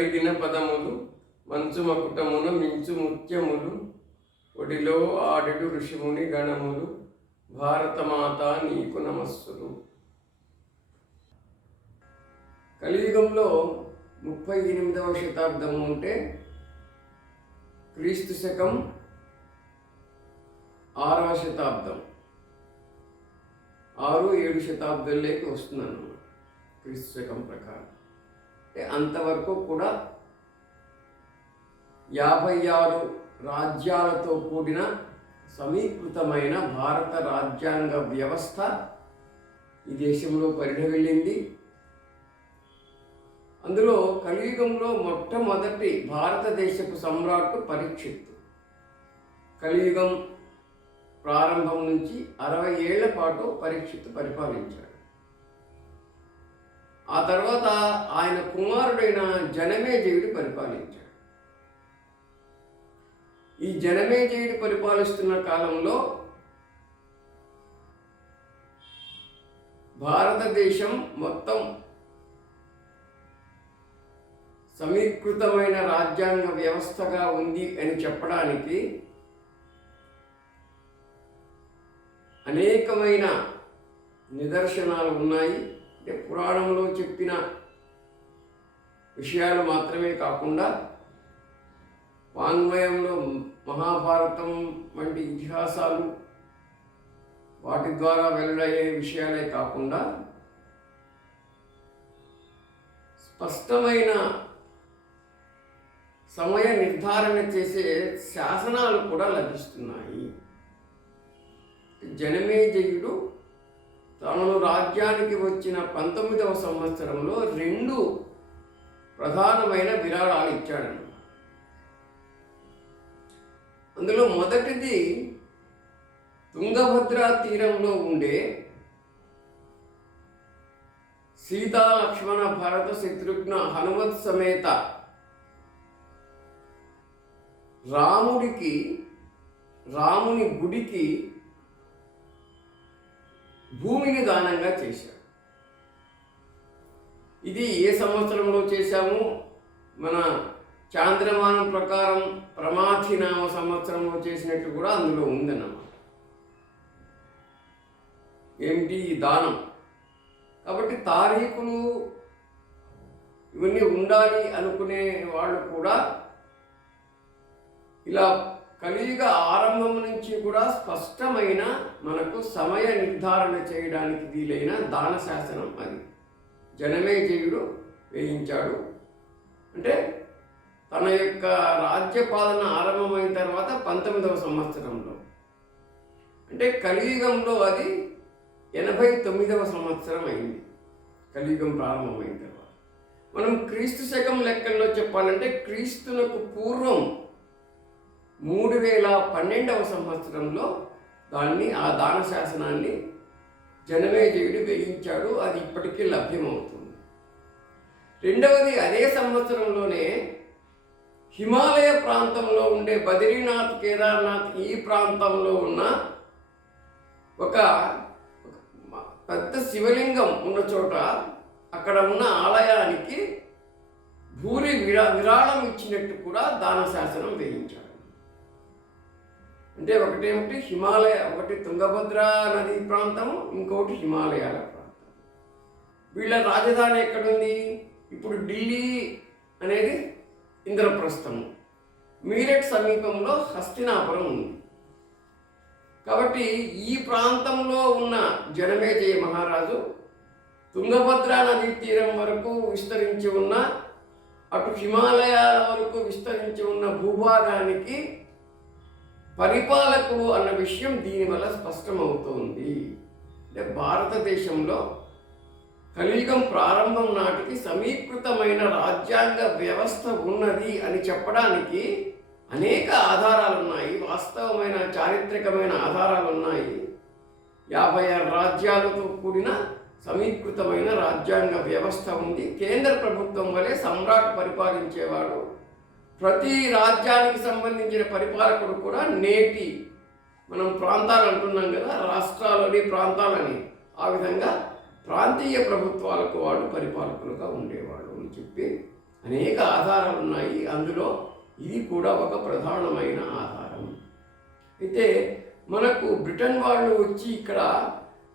కలిగిన పదములు మంచు మకుటమున మించు ముత్యములు ఒడిలో ఆడెడు ఋషిముని గణములు భారతమాత నీకు నమస్సులు. కలియుగంలో 38వ శతాబ్దం ఉంటే క్రీస్తు శకం 6వ శతాబ్దం 6-7 శతాబ్దంలోకి వస్తున్నాను క్రీస్తు శకం ప్రకారం. అంటే అంతవరకు కూడా 56 రాజ్యాలతో కూడిన సమీకృతమైన భారత రాజ్యాంగ వ్యవస్థ ఈ దేశంలో పరిఢవిల్లింది. అందులో కలియుగంలో మొట్టమొదటి భారతదేశపు సమ్రాట్టు పరీక్షిత్తు. కలియుగం ప్రారంభం నుంచి 60 ఏళ్ల పాటు పరీక్షిత్తు పరిపాలించాడు. ఆ తర్వాత ఆయన కుమారుడైన జనమేజయుడు పరిపాలించాడు. ఈ జనమేజయుడు పరిపాలిస్తున్న కాలంలో భారతదేశం మొత్తం సమీకృతమైన రాజ్యాంగ వ్యవస్థగా ఉంది అని చెప్పడానికి అనేకమైన నిదర్శనాలు ఉన్నాయి. అంటే పురాణంలో చెప్పిన విషయాలు మాత్రమే కాకుండా వాంగ్మయంలో మహాభారతం వంటి ఇతిహాసాలు వాటి ద్వారా వెల్లడయ్యే విషయాలే కాకుండా స్పష్టమైన సమయ నిర్ధారణ చేసే శాసనాలు కూడా లభిస్తున్నాయి. జనమేజయుడు తాను రాజ్యానికి వచ్చిన 19వ సంవత్సరంలో 2 ప్రధానమైన విరాళాలు ఇచ్చాడన్నమాట. అందులో మొదటిది తుంగభద్రా తీరంలో ఉండే సీతా లక్ష్మణ భరత శత్రుఘ్న హనుమత్ సమేత రాముని గుడికి భూమిని దానంగా చేశాడు. ఇది ఏ సంవత్సరంలో చేశాము? మన చాంద్రమానం ప్రకారం ప్రమాథినామ సంవత్సరంలో చేసినట్టు కూడా అందులో ఉందన్నమాట. ఏమిటి ఈ దానం? కాబట్టి తారీఖులు ఇవన్నీ ఉండాలి అనుకునే వాళ్ళు కూడా ఇలా కలియుగ ఆరంభం నుంచి కూడా స్పష్టమైన మనకు సమయ నిర్ధారణ చేయడానికి వీలైన దాన శాసనం అది జనమేజయుడు వేయించాడు. అంటే తన యొక్క రాజ్యపాలన ఆరంభమైన తర్వాత 19వ సంవత్సరంలో, అంటే కలియుగంలో అది 89వ సంవత్సరం అయింది. కలియుగం ప్రారంభమైన తర్వాత మనం క్రీస్తు శకం లెక్కల్లో చెప్పాలంటే క్రీస్తునకు పూర్వం 3012వ సంవత్సరంలో ఆ దాన శాసనాన్ని జనమేజయుడు వేయించాడు. అది ఇప్పటికీ లభ్యమవుతుంది. రెండవది, అదే సంవత్సరంలోనే హిమాలయ ప్రాంతంలో ఉండే బద్రీనాథ్, కేదార్నాథ్ ఈ ప్రాంతంలో ఉన్న ఒక పెద్ద శివలింగం ఉన్న చోట అక్కడ ఉన్న ఆలయానికి విరాళం ఇచ్చినట్టు కూడా దాన శాసనం వేయించాడు. అంటే ఒకటి తుంగభద్ర నది ప్రాంతము, ఇంకొకటి హిమాలయాల ప్రాంతం. వీళ్ళ రాజధాని ఎక్కడుంది? ఇప్పుడు ఢిల్లీ అనేది ఇంద్రప్రస్థము, మీరట్ సమీపంలో హస్తినాపురం ఉంది. కాబట్టి ఈ ప్రాంతంలో ఉన్న జనమేజయ మహారాజు తుంగభద్రా నదీ తీరం వరకు విస్తరించి ఉన్న, అటు హిమాలయాల వరకు విస్తరించి ఉన్న భూభాగానికి పరిపాలకుడు అన్న విషయం దీనివల్ల స్పష్టమవుతోంది. అంటే భారతదేశంలో కలియుగం ప్రారంభం నాటికి సమీకృతమైన రాజ్యాంగ వ్యవస్థ ఉన్నది అని చెప్పడానికి అనేక ఆధారాలు ఉన్నాయి. వాస్తవమైన చారిత్రకమైన ఆధారాలు ఉన్నాయి. 56 రాజ్యాలతో కూడిన సమీకృతమైన రాజ్యాంగ వ్యవస్థ ఉంది. కేంద్ర ప్రభుత్వం వలె సమ్రాట్ పరిపాలించేవాడు. ప్రతి రాజ్యానికి సంబంధించిన పరిపాలకుడు కూడా నేటి మనం ప్రాంతాలు అంటున్నాం కదా, రాష్ట్రాలని ప్రాంతాలని, ఆ విధంగా ప్రాంతీయ ప్రభుత్వాలకు వాళ్ళు పరిపాలకులుగా ఉండేవాళ్ళు అని చెప్పి అనేక ఆధారాలు ఉన్నాయి. అందులో ఇది కూడా ఒక ప్రధానమైన ఆధారం. అయితే మనకు బ్రిటన్ వాళ్ళు వచ్చి ఇక్కడ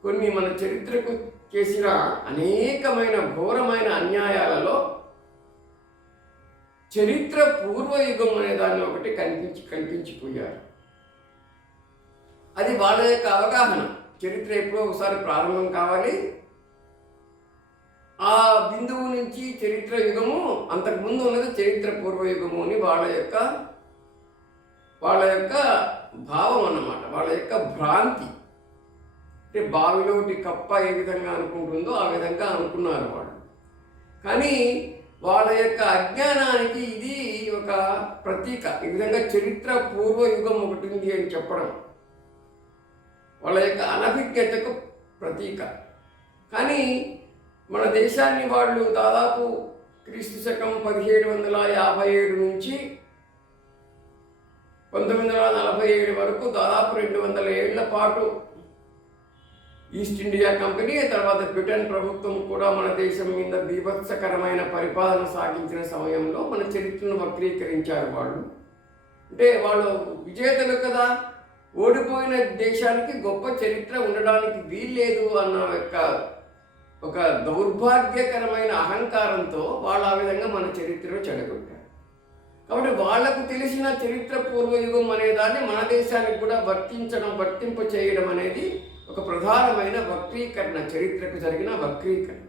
కొన్ని మన చరిత్రకు చేసిన అనేకమైన ఘోరమైన అన్యాయాలలో చరిత్ర పూర్వయుగం అనే దాన్ని ఒకటి కల్పించిపోయారు. అది వాళ్ళ యొక్క అవగాహన. చరిత్ర ఎప్పుడో ఒకసారి ప్రారంభం కావాలి. ఆ బిందువు నుంచి చరిత్ర యుగము, అంతకుముందు ఉన్నది చరిత్ర పూర్వయుగము అని వాళ్ళ యొక్క భావం అన్నమాట, వాళ్ళ యొక్క భ్రాంతి. అంటే బావిలోటి కప్ప ఏ విధంగా అనుకుంటుందో ఆ విధంగా అనుకున్నారు వాళ్ళు. కానీ వాళ్ళ యొక్క అజ్ఞానానికి ఇది ఒక ప్రతీక. ఈ విధంగా చరిత్ర పూర్వయుగం ఒకటి ఉంది అని చెప్పడం వాళ్ళ యొక్క అనభిజ్ఞతకు ప్రతీక. కానీ మన దేశాన్ని వాళ్ళు దాదాపు క్రీస్తు శకం 1757 నుంచి 1947 వరకు దాదాపు 200 ఏళ్ల పాటు ఈస్ట్ ఇండియా కంపెనీ, తర్వాత బ్రిటన్ ప్రభుత్వం కూడా మన దేశం మీద బీభత్సకరమైన పరిపాలన సాగించిన సమయంలో మన చరిత్రను వక్రీకరించారు వాళ్ళు. అంటే వాళ్ళు విజేతలు కదా, ఓడిపోయిన దేశానికి గొప్ప చరిత్ర ఉండడానికి వీల్లేదు అన్న యొక్క ఒక దౌర్భాగ్యకరమైన అహంకారంతో వాళ్ళు ఆ విధంగా మన చరిత్రను చెడగొట్టారు. కాబట్టి వాళ్లకు తెలిసిన చరిత్ర పూర్వయుగం అనే దాన్ని మన దేశానికి కూడా వర్తింప చేయడం అనేది ఒక ప్రధానమైన వక్రీకరణ, చరిత్రకు జరిగిన వక్రీకరణ.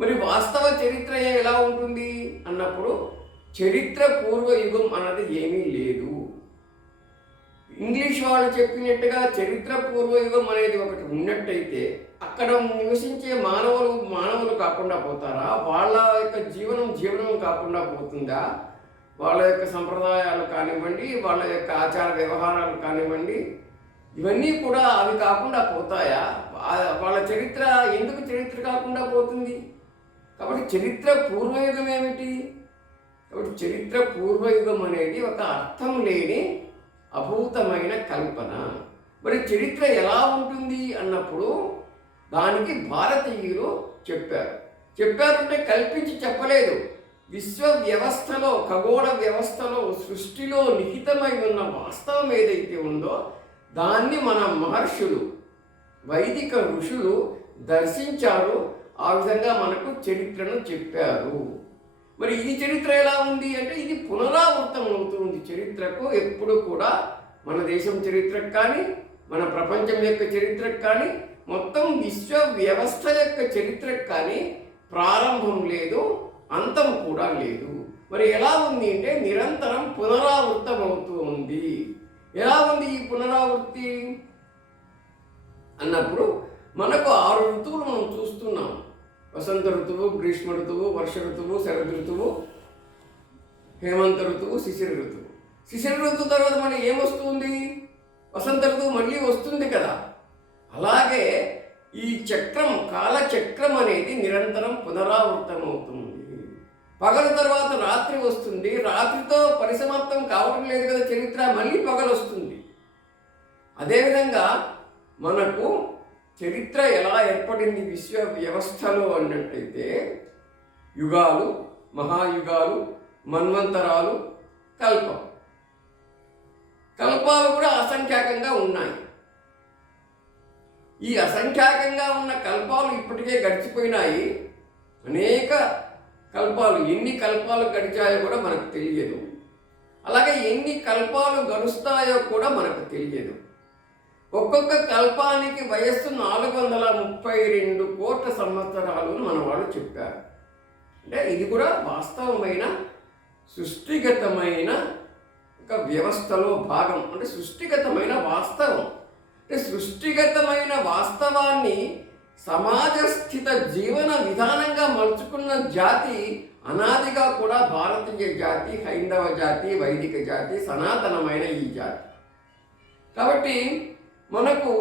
మరి వాస్తవ చరిత్ర ఎలా ఉంటుంది అన్నప్పుడు చరిత్ర పూర్వయుగం అన్నది ఏమీ లేదు. ఇంగ్లీష్ వాళ్ళు చెప్పినట్టుగా చరిత్ర పూర్వయుగం అనేది ఒకటి ఉన్నట్టయితే అక్కడ నివసించే మానవులు కాకుండా పోతారా? వాళ్ళ యొక్క జీవనం కాకుండా పోతుందా? వాళ్ళ యొక్క సంప్రదాయాలు కానివ్వండి, వాళ్ళ యొక్క ఆచార వ్యవహారాలు కానివ్వండి, ఇవన్నీ కూడా అవి కాకుండా పోతాయా? వాళ్ళ చరిత్ర ఎందుకు చరిత్ర కాకుండా పోతుంది? కాబట్టి చరిత్ర పూర్వయుగం ఏమిటి? కాబట్టి చరిత్ర పూర్వయుగం అనేది ఒక అర్థం లేని అభూతమైన కల్పన. మరి చరిత్ర ఎలా ఉంటుంది అన్నప్పుడు దానికి భారతీయులు చెప్పారంటే కల్పించి చెప్పలేదు. విశ్వ వ్యవస్థలో, ఖగోళ వ్యవస్థలో, సృష్టిలో నిహితమై ఉన్న వాస్తవం ఏదైతే ఉందో దాన్ని మన మహర్షులు, వైదిక ఋషులు దర్శించారు. ఆ విధంగా మనకు చరిత్రను చెప్పారు. మరి ఇది చరిత్ర ఎలా ఉంది అంటే ఇది పునరావృతం అవుతుంది. చరిత్రకు ఎప్పుడు కూడా మన దేశం చరిత్రకు కానీ, మన ప్రపంచం యొక్క చరిత్రకు కానీ, మొత్తం విశ్వ వ్యవస్థ యొక్క చరిత్రకు కానీ ప్రారంభం లేదు, అంతం కూడా లేదు. మరి ఎలా ఉంది అంటే నిరంతరం పునరావృతం అవుతూ ఉంది. ఎలా ఉంది ఈ పునరావృత్తి అన్నప్పుడు మనకు 6 ఋతువులు మనం చూస్తున్నాం. వసంత ఋతువు, గ్రీష్మ ఋతువు, వర్ష ఋతువు, శరద్ ఋతువు, హేమంత ఋతువు, శిశిర ఋతువు. శిశిర ఋతువు తర్వాత మళ్ళీ ఏమొస్తుంది? వసంత ఋతువు మళ్ళీ వస్తుంది కదా. అలాగే ఈ చక్రం, కాలచక్రం అనేది నిరంతరం పునరావృతం అవుతుంది. పగల తర్వాత రాత్రి వస్తుంది. రాత్రితో పరిసమాప్తం కావటం లేదు కదా చరిత్ర, మళ్ళీ పగలు వస్తుంది. అదేవిధంగా మనకు చరిత్ర ఎలా ఏర్పడింది విశ్వ వ్యవస్థలో అన్నట్టయితే యుగాలు, మహాయుగాలు, మన్వంతరాలు, కల్పాలు కూడా అసంఖ్యాకంగా ఉన్నాయి. ఈ అసంఖ్యాకంగా ఉన్న కల్పాలు ఇప్పటికే గడిచిపోయినాయి. అనేక కల్పాలు, ఎన్ని కల్పాలు గడిచాయో కూడా మనకు తెలియదు. అలాగే ఎన్ని కల్పాలు గడుస్తాయో కూడా మనకు తెలియదు. ఒక్కొక్క కల్పానికి వయస్సు 432 కోట్ల సంవత్సరాలు మన వాళ్ళు చెప్పారు. అంటే ఇది కూడా వాస్తవమైన సృష్టిగతమైన ఒక వ్యవస్థలో భాగం. అంటే సృష్టిగతమైన వాస్తవం. అంటే సృష్టిగతమైన వాస్తవాన్ని సమాజ స్థిత జీవన విధానంగా మలుచుకున్న జాతి అనాదిగా కూడా భారతీయ జాతి, హైందవ జాతి, వైదిక జాతి, సనాతనమైన ఈ జాతి. కాబట్టి మనకు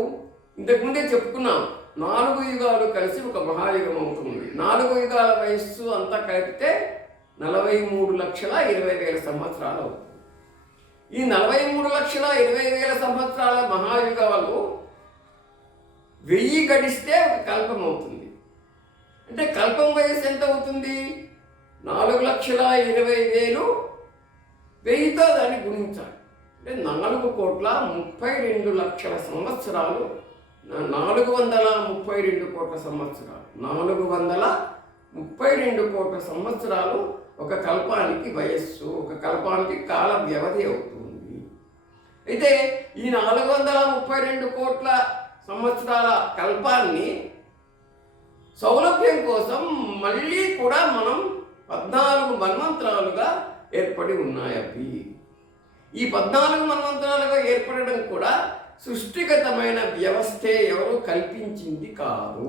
ఇంతకుముందే చెప్పుకున్నాం, 4 యుగాలు కలిసి ఒక మహాయుగం అవుతుంది. 4 యుగాల వయస్సు అంతా కలిపితే 43,20,000 సంవత్సరాలు అవుతుంది. ఈ 43,20,000 సంవత్సరాల మహాయుగాలు 1000 గడిస్తే ఒక కల్పం అవుతుంది. అంటే కల్పం వయస్సు ఎంత అవుతుంది? 4,20,000 1000తో దాన్ని గుణించాలి. అంటే 4,32,00,000 సంవత్సరాలు, 432 కోట్ల సంవత్సరాలు, 432 కోట్ల సంవత్సరాలు ఒక కల్పానికి వయస్సు, ఒక కల్పానికి కాల వ్యవధి అవుతుంది. అయితే ఈ 432 కోట్ల సంవత్సరాల కల్పాన్ని సౌలభ్యం కోసం మళ్ళీ కూడా మనం 14 మన్వంతరాలుగా ఏర్పడి ఉన్నాయి. అవి ఈ 14 మన్వంతరాలుగా ఏర్పడడం కూడా సృష్టిగతమైన వ్యవస్థే, ఎవరు కల్పించింది కాదు.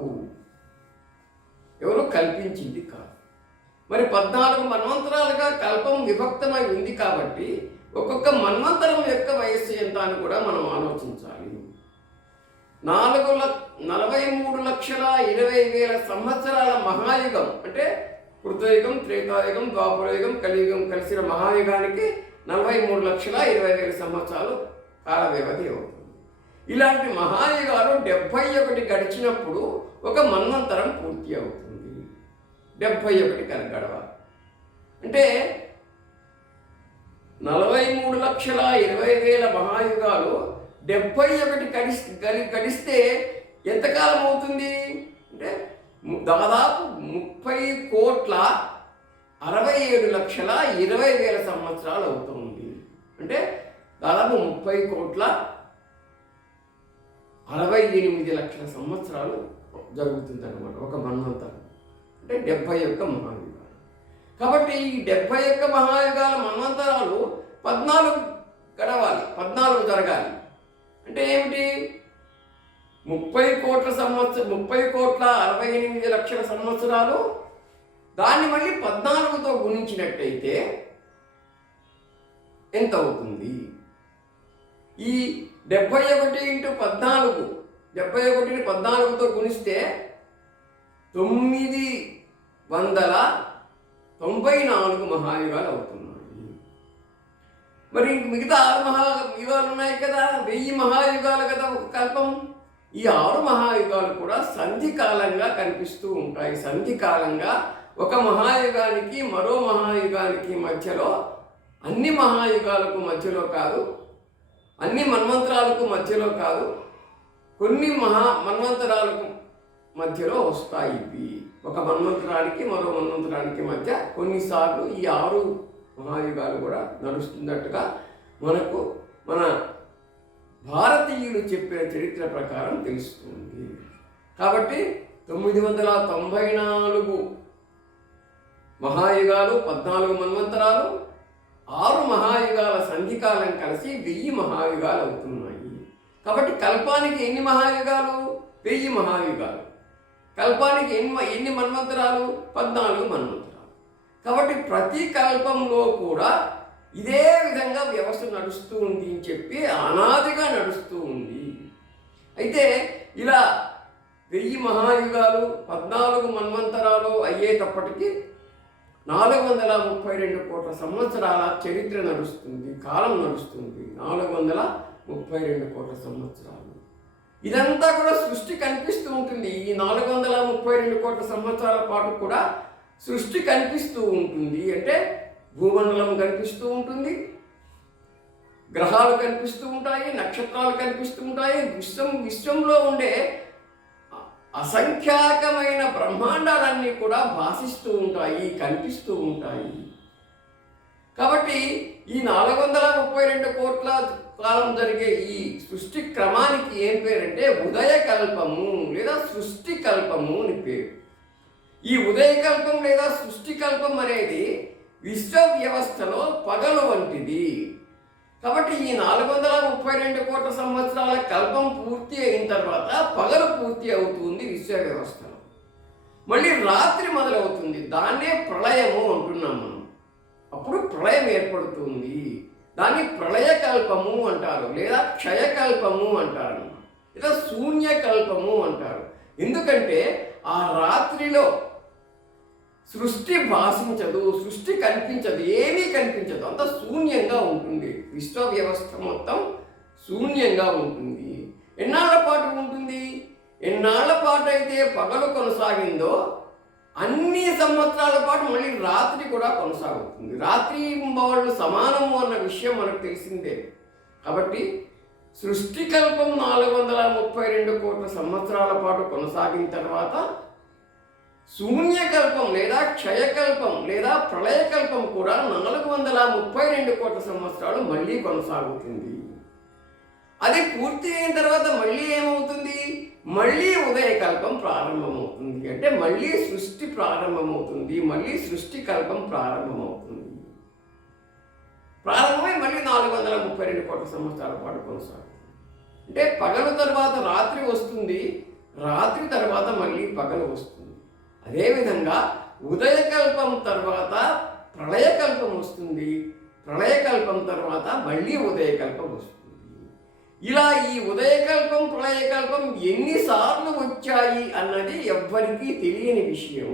మరి 14 మన్వంతరాలుగా కల్పం విభక్తమై ఉంది కాబట్టి ఒక్కొక్క మన్వంతరం యొక్క వయస్సు ఎంత అని కూడా మనం ఆలోచించాలి. 43,20,000 సంవత్సరాల మహాయుగం అంటే కృతయుగం, త్రేతాయుగం, ద్వాపరయుగం, కలియుగం కలిసిన మహాయుగానికి 43,20,000 సంవత్సరాలు కాల వ్యవధి అవుతుంది. ఇలాంటి మహాయుగాలు 71 గడిచినప్పుడు ఒక మన్వంతరం పూర్తి అవుతుంది. 71 గడవాలి అంటే 43,20,000 మహాయుగాలు 71 గడిస్తే ఎంతకాలం అవుతుంది అంటే దాదాపు 30,67,20,000 సంవత్సరాలు అవుతుంది. అంటే దాదాపు 30,68,00,000 సంవత్సరాలు జరుగుతుంది అన్నమాట ఒక మన్వంతరం. అంటే 71 మహాయుగాలు. కాబట్టి ఈ 71 మహాయుగాల మన్వంతరాలు 14 గడవాలి, 14 జరగాలి. అంటే ఏమిటి? 30,68,00,000 సంవత్సరాలు, దాన్ని మళ్ళీ 14తో గుణించినట్టయితే ఎంత అవుతుంది? ఈ 71 × 14, 71ని 14తో గుణిస్తే 994 మహాయుగాలు అవుతున్నాయి. మరి మిగతా 6 మహాయుగాలు ఉన్నాయి కదా, 1000 మహాయుగాలు కదా ఒక కల్పం. ఈ 6 మహాయుగాలు కూడా సంధికాలంగా కనిపిస్తూ ఉంటాయి. సంధికాలంగా ఒక మహాయుగానికి మరో మహాయుగానికి మధ్యలో, అన్ని మహాయుగాలకు మధ్యలో కాదు, అన్ని మన్వంతరాలకు మధ్యలో కాదు, కొన్ని మన్వంతరాలకు మధ్యలో వస్తాయి. ఇవి ఒక మన్వంతరానికి మరో మన్వంతరానికి మధ్య కొన్నిసార్లు ఈ 6 మహాయుగాలు కూడా నడుస్తున్నట్టుగా మనకు మన భారతీయులు చెప్పిన చరిత్ర ప్రకారం తెలుస్తుంది. కాబట్టి 994 మహాయుగాలు, 14 మన్వంతరాలు, 6 మహాయుగాల సంధికాలం కలిసి 1000 మహాయుగాలు అవుతున్నాయి. కాబట్టి కల్పానికి ఎన్ని మహాయుగాలు? 1000 మహాయుగాలు. కల్పానికి ఎన్ని మన్వంతరాలు? 14 మన్వంతరాలు. కాబట్టి ప్రతి కల్పంలో కూడా ఇదే విధంగా వ్యవస్థ నడుస్తూ ఉంది అని చెప్పి అనాదిగా నడుస్తూ ఉంది. అయితే ఇలా 1000 మహాయుగాలు, 14 మన్వంతరాలు అయ్యేటప్పటికీ 432 కోట్ల సంవత్సరాల చరిత్ర నడుస్తుంది, కాలం నడుస్తుంది. 432 కోట్ల సంవత్సరాలు. ఇదంతా కూడా సృష్టి కనిపిస్తూ ఉంటుంది. ఈ 432 కోట్ల సంవత్సరాల పాటు కూడా సృష్టి కనిపిస్తూ ఉంటుంది. అంటే భూమండలం కనిపిస్తూ ఉంటుంది, గ్రహాలు కనిపిస్తూ ఉంటాయి, నక్షత్రాలు కనిపిస్తూ ఉంటాయి, విశ్వంలో ఉండే అసంఖ్యాకమైన బ్రహ్మాండాలన్నీ కూడా భాషిస్తూ ఉంటాయి, కనిపిస్తూ ఉంటాయి. కాబట్టి ఈ 432 కోట్ల కాలం జరిగే ఈ సృష్టి క్రమానికి ఏం పేరంటే ఉదయకల్పము లేదా సృష్టి కల్పము అని పేరు. ఈ ఉదయకల్పం లేదా సృష్టి కల్పం అనేది విశ్వ వ్యవస్థలో పగలు వంటిది. కాబట్టి ఈ 432 కోట్ల సంవత్సరాల కల్పం పూర్తి అయిన తర్వాత పగలు పూర్తి అవుతుంది విశ్వ వ్యవస్థలో. మళ్ళీ రాత్రి మొదలవుతుంది. దాన్నే ప్రళయము అంటున్నాం మనం. అప్పుడు ప్రళయం ఏర్పడుతుంది. దాన్ని ప్రళయకల్పము అంటారు, లేదా క్షయకల్పము అంటారు, లేదా శూన్యకల్పము అంటారు. ఎందుకంటే ఆ రాత్రిలో సృష్టి భాషించదు, సృష్టి కనిపించదు, ఏమీ కనిపించదు, అంత శూన్యంగా ఉంటుంది. విశ్వ వ్యవస్థ మొత్తం శూన్యంగా ఉంటుంది. ఎన్నాళ్ల పాటు ఉంటుంది? ఎన్నాళ్ల పాటు అయితే పగలు కొనసాగిందో అన్ని సంవత్సరాల పాటు మళ్ళీ రాత్రి కూడా కొనసాగుతుంది. రాత్రి వాళ్ళు సమానము అన్న విషయం మనకు తెలిసిందే. కాబట్టి సృష్టికల్పం 432 కోట్ల సంవత్సరాల పాటు కొనసాగిన తర్వాత శూన్యకల్పం లేదా క్షయకల్పం లేదా ప్రళయకల్పం కూడా 432 కోట్ల సంవత్సరాలు మళ్ళీ కొనసాగుతుంది. అది పూర్తి అయిన తర్వాత మళ్ళీ ఏమవుతుంది? మళ్ళీ ఉదయకల్పం ప్రారంభమవుతుంది. అంటే మళ్ళీ సృష్టి ప్రారంభమవుతుంది. మళ్ళీ సృష్టి కల్పం ప్రారంభమవుతుంది. ప్రారంభమై మళ్ళీ 432 కోట్ల సంవత్సరాల పాటు కొనసాగుతుంది. అంటే పగలు తర్వాత రాత్రి వస్తుంది, రాత్రి తర్వాత మళ్ళీ పగలు వస్తుంది. అదేవిధంగా ఉదయకల్పం తర్వాత ప్రళయకల్పం వస్తుంది, ప్రళయకల్పం తర్వాత మళ్ళీ ఉదయకల్పం వస్తుంది. ఇలా ఈ ఉదయకల్పం ప్రళయకల్పం ఎన్నిసార్లు వచ్చాయి అన్నది ఎవ్వరికీ తెలియని విషయం.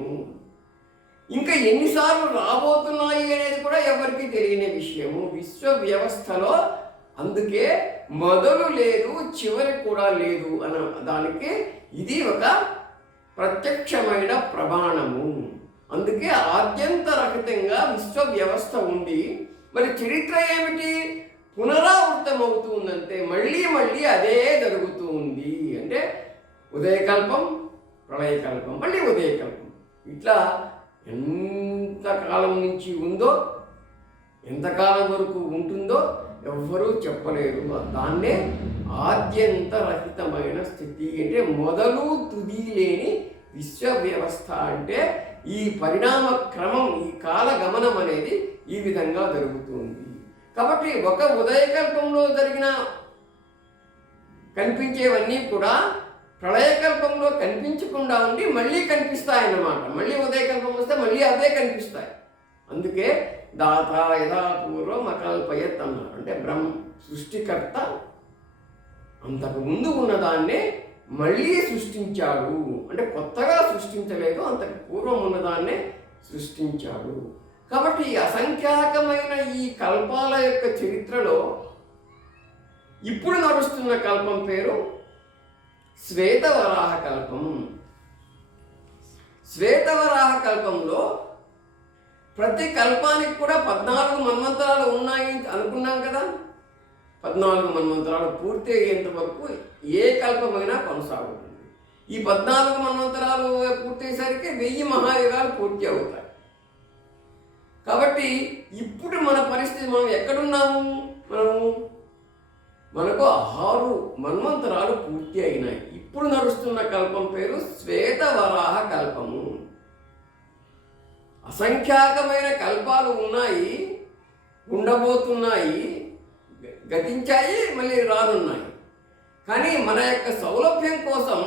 ఇంకా ఎన్నిసార్లు రాబోతున్నాయి అనేది కూడా ఎవరికి తెలియని విషయము. విశ్వ వ్యవస్థలో అందుకే మొదలు లేదు, చివరి కూడా లేదు అన్న దానికి ఇది ఒక ప్రత్యక్షమైన ప్రమాణము. అందుకే ఆద్యంతరహితంగా విశ్వ వ్యవస్థ ఉండి మరి చరిత్ర ఏమిటి? పునరావృతం అవుతూ ఉందంటే మళ్ళీ మళ్ళీ అదే జరుగుతూ ఉంది. అంటే ఉదయకల్పం ప్రళయకల్పం మళ్ళీ ఉదయకల్పం ఇట్లా ఎంతకాలం నుంచి ఉందో ఎంతకాలం వరకు ఉంటుందో ఎవ్వరూ చెప్పలేరు. దాన్నే ఆద్యంతరహితమైన స్థితి అంటే మొదలు తుది లేని విశ్వ వ్యవస్థ. అంటే ఈ పరిణామ క్రమం, ఈ కాల గమనం అనేది ఈ విధంగా జరుగుతుంది. కాబట్టి ఒక ఉదయకల్పంలో కనిపించేవన్నీ కూడా ప్రళయకల్పంలో కనిపించకుండా ఉండి మళ్ళీ కనిపిస్తాయన్నమాట. మళ్ళీ ఉదయకల్పం వస్తే మళ్ళీ అవే కనిపిస్తాయి. అందుకే దాత యథా పూర్వం అకల్పయత్ అన్నారు. అంటే సృష్టికర్త అంతకు ముందు ఉన్నదాన్నే మళ్ళీ సృష్టించాడు. అంటే కొత్తగా సృష్టించలేదు, అంతకు పూర్వం ఉన్నదాన్నే సృష్టించాడు. కాబట్టి అసంఖ్యాకమైన ఈ కల్పాల యొక్క చరిత్రలో ఇప్పుడు నడుస్తున్న కల్పం పేరు శ్వేతవరాహ కల్పం. శ్వేతవరాహ కల్పంలో ప్రతి కల్పానికి కూడా 14 మన్వంతరాలు ఉన్నాయి అనుకున్నాం కదా. 14 మన్వంతరాలు పూర్తి అయ్యేంత వరకు ఏ కల్పమైనా కొనసాగుతుంది. ఈ 14 మన్వంతరాలు పూర్తి అయ్యేసరికి 1000 మహాయుగాలు పూర్తి అవుతాయి. కాబట్టి ఇప్పుడు మన పరిస్థితి మనం ఎక్కడున్నాము? మనకు 6 మన్వంతరాలు పూర్తి అయినాయి. ఇప్పుడు నడుస్తున్న కల్పం పేరు శ్వేతవరాహ కల్పము. అసంఖ్యాకమైన కల్పాలు ఉన్నాయి, ఉండబోతున్నాయి, గతించాయి, మళ్ళీ రానున్నాయి. కానీ మన యొక్క సౌలభ్యం కోసం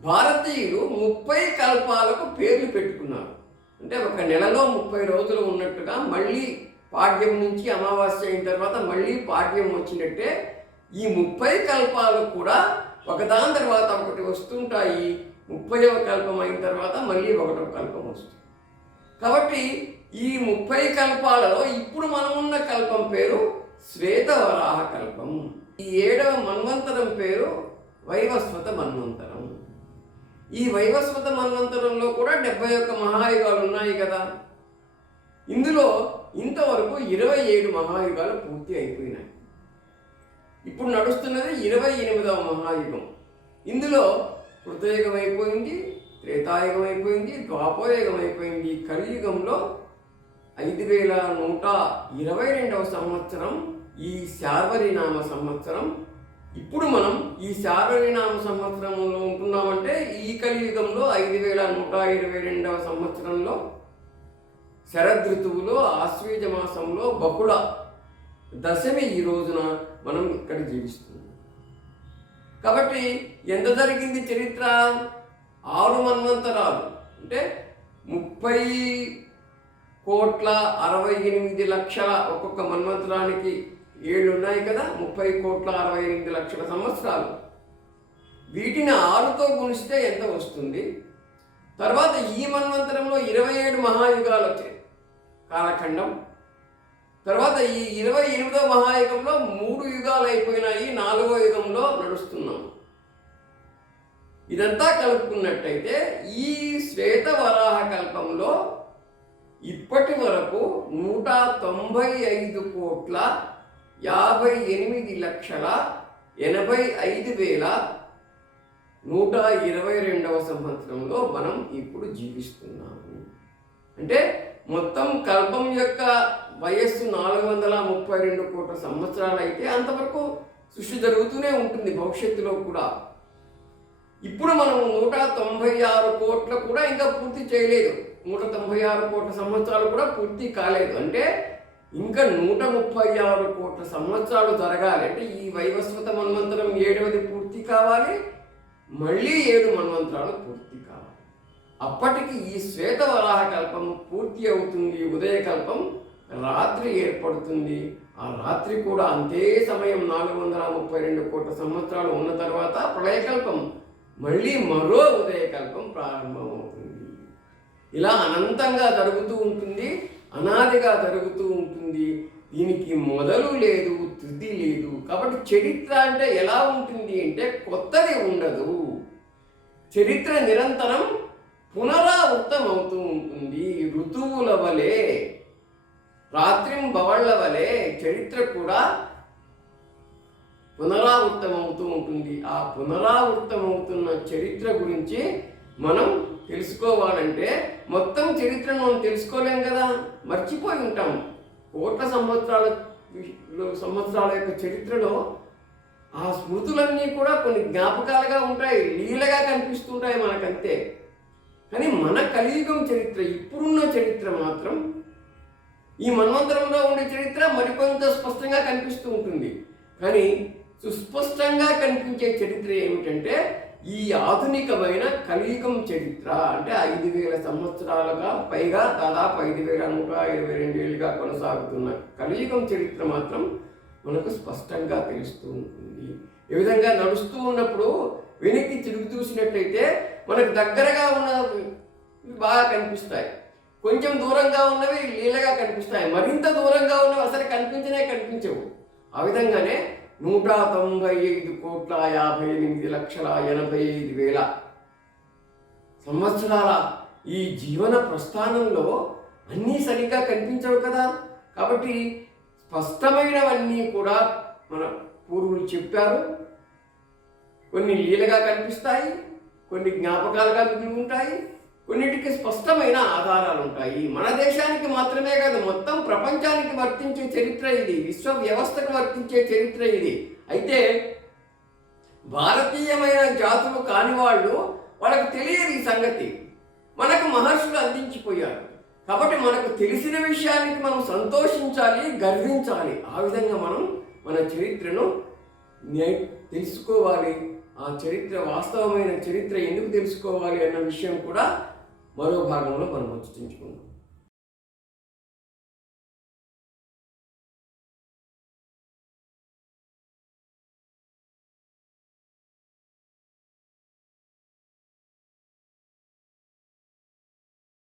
భారతీయులు 30 కల్పాలకు పేర్లు పెట్టుకున్నారు. అంటే ఒక నెలలో 30 రోజులు ఉన్నట్టుగా మళ్ళీ పాడ్యం నుంచి అమావాస్య అయిన తర్వాత మళ్ళీ పాడ్యం వచ్చినట్టే ఈ 30 కల్పాలు కూడా ఒకదాని తర్వాత ఒకటి వస్తుంటాయి. 30వ కల్పం అయిన తర్వాత మళ్ళీ 1వ కల్పం వస్తుంది. కాబట్టి ఈ 30 కల్పాలలో ఇప్పుడు మనమున్న కల్పం పేరు శ్వేతవరాహ కల్పం. ఈ 7వ మన్వంతరం పేరు వైవస్వత మన్వంతరం. ఈ వైవస్వత మన్వంతరంలో కూడా 71 మహాయుగాలు ఉన్నాయి కదా. ఇందులో ఇంతవరకు 27 మహాయుగాలు పూర్తి అయిపోయినాయి. ఇప్పుడు నడుస్తున్నది 28వ మహాయుగం. ఇందులో కృతయుగం అయిపోయింది, త్రేతాయుగం అయిపోయింది, ద్వాపరయుగం అయిపోయింది. కలియుగంలో 5122వ సంవత్సరం ఈ శార్వరీనామ సంవత్సరం. ఇప్పుడు మనం ఈ శార్వరీనామ సంవత్సరంలో ఉంటున్నామంటే ఈ కలియుగంలో 5122వ సంవత్సరంలో శరదృతువులో ఆశ్వీజ మాసంలో బహుళ దశమి ఈ రోజున మనం ఇక్కడ జీవిస్తున్నాం. కాబట్టి ఎంత జరిగింది చరిత్ర? 6 మన్వంతరాలు అంటే 30,68,00,000 ఒక్కొక్క మన్వంతరానికి 7 ఉన్నాయి కదా. 30,68,00,000 సంవత్సరాలు. వీటిని 6తో గుణిస్తే ఎంత వస్తుంది? తర్వాత ఈ మన్వంతరంలో 27 మహాయుగాలు వచ్చాయి కాలఖండం. తర్వాత ఈ 28వ మహాయుగంలో 3 యుగాలు అయిపోయినాయి. 4వ యుగంలో నడుస్తున్నాం. ఇదంతా కలుపుకున్నట్టయితే ఈ శ్వేత వరాహ కల్పంలో ఇప్పటి వరకు 195,85,122వ సంవత్సరంలో మనం ఇప్పుడు జీవిస్తున్నాము. అంటే మొత్తం కల్పం యొక్క వయస్సు 432 కోట్ల సంవత్సరాలు అయితే అంతవరకు సృష్టి జరుగుతూనే ఉంటుంది భవిష్యత్తులో కూడా. ఇప్పుడు మనం 196 కోట్లు కూడా ఇంకా పూర్తి చేయలేదు. 196 కోట్ల సంవత్సరాలు కూడా పూర్తి కాలేదు. అంటే ఇంకా 136 కోట్ల సంవత్సరాలు జరగాలి. అంటే ఈ వైవస్వత మన్వంతరం 7వది పూర్తి కావాలి, మళ్ళీ 7 మన్వంతరాలు పూర్తి కావాలి. అప్పటికి ఈ శ్వేత వరాహ కల్పం పూర్తి అవుతుంది. ఉదయకల్పం రాత్రి ఏర్పడుతుంది. ఆ రాత్రి కూడా అంతే సమయం 432 కోట్ల సంవత్సరాలు ఉన్న తర్వాత ప్రళయకల్పం, మళ్ళీ మరో ఉదయకల్పం ప్రారంభమవుతుంది. ఇలా అనంతంగా జరుగుతూ ఉంటుంది, అనాదిగా జరుగుతూ ఉంటుంది. దీనికి మొదలు లేదు, తుది లేదు. కాబట్టి చరిత్ర అంటే ఎలా ఉంటుంది అంటే కొత్తది ఉండదు. చరిత్ర నిరంతరం పునరావృతం అవుతూ ఉంటుంది. ఋతువుల వలె, రాత్రింబవళ్ల వలె చరిత్ర కూడా పునరావృతం అవుతూ ఉంటుంది. ఆ పునరావృతం అవుతున్న చరిత్ర గురించి మనం తెలుసుకోవాలంటే మొత్తం చరిత్రను మనం తెలుసుకోలేం కదా, మర్చిపోయి ఉంటాం. కోట్ల సంవత్సరాల యొక్క చరిత్రలో ఆ స్మృతులన్నీ కూడా కొన్ని జ్ఞాపకాలుగా ఉంటాయి, లీలగా కనిపిస్తుంటాయి మనకంతే. కానీ మన కలియుగం చరిత్ర, ఇప్పుడున్న చరిత్ర మాత్రం ఈ మన్వంతరంలో ఉండే చరిత్ర మరికొంత స్పష్టంగా కనిపిస్తూ ఉంటుంది. కానీ సుస్పష్టంగా కనిపించే చరిత్ర ఏమిటంటే ఈ ఆధునికమైన కలియుగం చరిత్ర. అంటే 5,000 సంవత్సరాలుగా పైగా, దాదాపు 5,122 ఏళ్ళుగా కొనసాగుతున్న కలియుగం చరిత్ర మాత్రం మనకు స్పష్టంగా తెలుస్తూ ఉంటుంది. ఈ విధంగా నడుస్తూ ఉన్నప్పుడు వెనక్కి తిరిగి చూసినట్లయితే మనకు దగ్గరగా ఉన్నవి బాగా కనిపిస్తాయి, కొంచెం దూరంగా ఉన్నవి లీలగా కనిపిస్తాయి, మరింత దూరంగా ఉన్నవి అసలు కనిపించవు. ఆ విధంగానే 195,58,85,000 సంవత్సరాల ఈ జీవన ప్రస్థానంలో అన్నీ సరిగ్గా కనిపించవు కదా. కాబట్టి స్పష్టమైనవన్నీ కూడా మన పూర్వులు చెప్పారు. కొన్ని లీలగా కనిపిస్తాయి, కొన్ని జ్ఞాపకాలుగా మిగిలి ఉంటాయి, కొన్నిటికి స్పష్టమైన ఆధారాలు ఉంటాయి. మన దేశానికి మాత్రమే కాదు, మొత్తం ప్రపంచానికి వర్తించే చరిత్ర ఇది, విశ్వ వ్యవస్థకు వర్తించే చరిత్ర ఇది. అయితే భారతీయమైన జాతులు కాని వాళ్ళకు తెలియదు ఈ సంగతి. మనకు మహర్షులు అందించిపోయారు. కాబట్టి మనకు తెలిసిన విషయానికి మనం సంతోషించాలి, గర్వించాలి. ఆ విధంగా మనం మన చరిత్రను తెలుసుకోవాలి. ఆ చరిత్ర, వాస్తవమైన చరిత్ర ఎందుకు తెలుసుకోవాలి అన్న విషయం కూడా మరో భాగంలో మనం చర్చించుకుందాం.